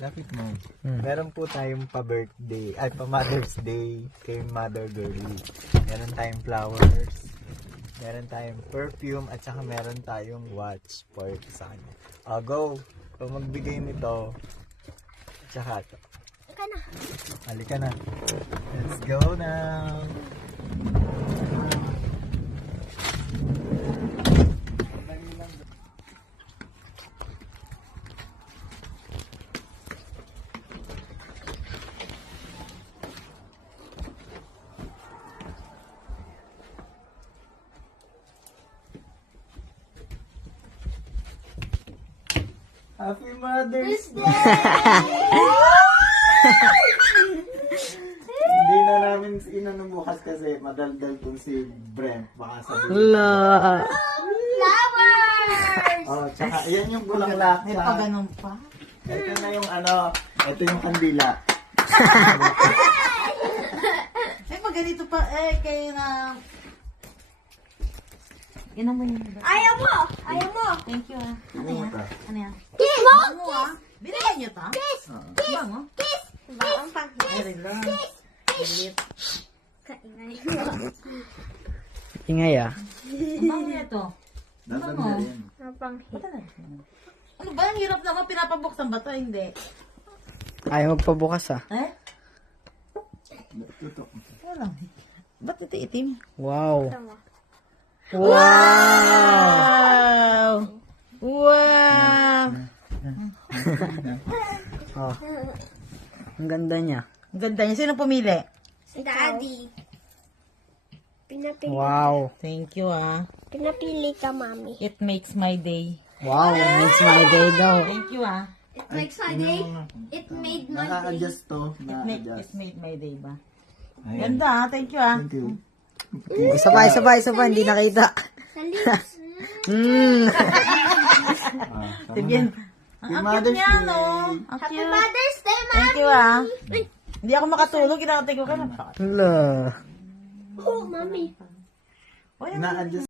Lapit mo. Meron po tayong pa-birthday, ay pa-Mother's Day kay Mother Girlie. Meron tayong flowers, meron tayong perfume, at saka meron tayong watch for sa kanya. Go! Kung magbigay nito, tsaka ito. Halika na. Halika na. Let's go now! Happy Mother's Day! Hindi na namin inano bukas kasi madaldal po si Brent. Baka sabihin. Hala. Flowers! Oh, tsaka yan yung bulaklak. May pa ganun pa. Ito na yung ito yung kandila. May pa ganito pa, kayo na... Inan mo yun. Ayaw mo! Ayaw mo! Thank you Ano yan? Ano yan? Kiss mo! Ano ah? Binigyan niyo ta? Kiss! Kiss! Mo? Kiss! Ba, ang pang Ay, lang. Ulit. Kaingay mo. Ingay ah. Ang bango ito. Dapat Ano? na rin. Ang pang Ba't ano ba? Ang hirap naman. Pinapabuksan ba ito? Hindi. Ayaw magpabukas ah. Eh? Tutok. Wala. Ba't ito itim? Wow. tama. Wow! Wow! Oh. Ang ganda niya. Ang ganda niya. Sino pumili? Si Daddy. Pinapili. Wow. Thank you Pinapili ka, Mami. It makes my day. Wow, makes my day daw. Thank you It makes my day. It made my day. Naka-adjust to. It Naka-adjust. made my day ba? Ayan. Ganda Thank you Thank you. Isa pa, hindi nakita. Sa lips. Si Bien. Ang cute Mother's niya, Day. no? Ang Happy cute. Mother's Day, Mami. Thank you Hindi ako makatulog. Kinakatay ko ka na. Hala. Oh, Mami. Oh, Na-adjust